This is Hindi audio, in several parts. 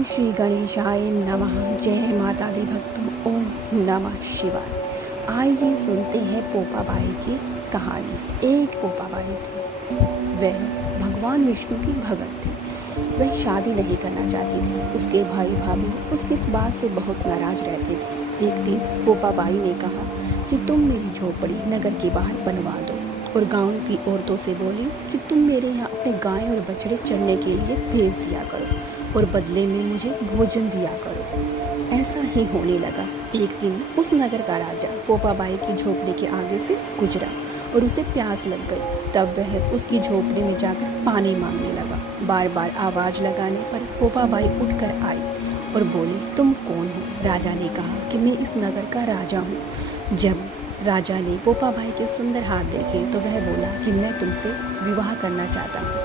ओम श्री गणेशाय नमः। जय माता दी भक्तों, ओम नमः शिवाय। आइए सुनते हैं पोपाबाई की कहानी। एक पोपाबाई थी, वह भगवान विष्णु की भगत थी। वह शादी नहीं करना चाहती थी। उसके भाई भाभी उसकी इस बात से बहुत नाराज रहते थे। एक दिन पोपाबाई ने कहा कि तुम मेरी झोपड़ी नगर के बाहर बनवा दो, और गांव की औरतों से बोली कि तुम मेरे यहाँ अपने गाय और बछड़े चरने के लिए भेज दिया करो और बदले में मुझे भोजन दिया करो। ऐसा ही होने लगा। एक दिन उस नगर का राजा पोपाबाई की झोपड़ी के आगे से गुजरा और उसे प्यास लग गई। तब वह उसकी झोपड़ी में जाकर पानी मांगने लगा। बार बार आवाज़ लगाने पर पोपाबाई उठकर आई और बोली, तुम कौन हो? राजा ने कहा कि मैं इस नगर का राजा हूँ। जब राजा ने पोपाबाई के सुंदर हाथ देखे तो वह बोला कि मैं तुमसे विवाह करना चाहता हूँ।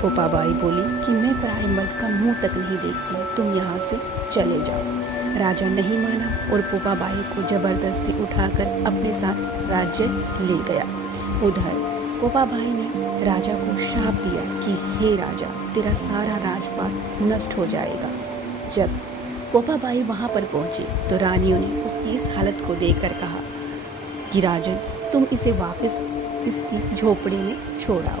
पोपाबाई बोली कि मैं पराई मर्द का मुंह तक नहीं देखती, तुम यहाँ से चले जाओ। राजा नहीं माना और पोपाबाई को जबरदस्ती उठाकर अपने साथ राज्य ले गया। उधर पोपाबाई ने राजा को श्राप दिया कि हे राजा, तेरा सारा राजपाट नष्ट हो जाएगा। जब पोपाबाई वहाँ पर पहुँची तो रानियों ने उसकी इस हालत को देखकर कहा कि राजन, तुम इसे वापस इसकी झोपड़ी में छोड़ाओ।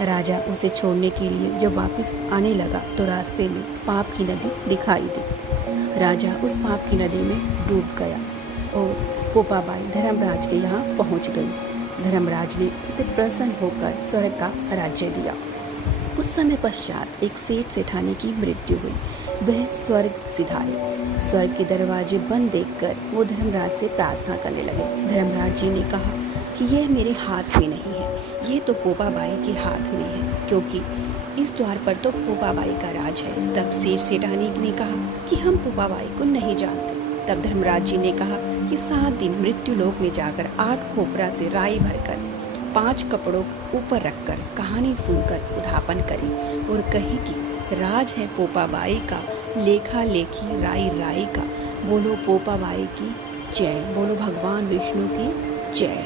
राजा उसे छोड़ने के लिए जब वापस आने लगा तो रास्ते में पाप की नदी दिखाई दी। राजा उस पाप की नदी में डूब गया और पोपाबाई धर्मराज के यहाँ पहुँच गई। धर्मराज ने उसे प्रसन्न होकर स्वर्ग का राज्य दिया। कुछ समय पश्चात एक सेठ सेठानी की मृत्यु हुई। वह स्वर्ग सिधारे। स्वर्ग के दरवाजे बंद देखकर वो धर्मराज से प्रार्थना करने लगे। धर्मराज जी ने कहा कि यह मेरे हाथ में नहीं है, ये तो पोपाबाई के हाथ में है, क्योंकि इस द्वार पर तो पोपाबाई का राज है। तब सेठ सेठानी ने कहा कि हम पोपाबाई को नहीं जानते। तब धर्मराज जी ने कहा कि 7 दिन मृत्यु लोक में जाकर 8 खोपरा से राई भरकर 5 कपड़ों ऊपर रखकर कहानी सुनकर उद्यापन करें और कहें कि राज है पोपाबाई का, लेखा लेखी राई राई का। बोलो पोपाबाई की जय, बोलो भगवान विष्णु की जय।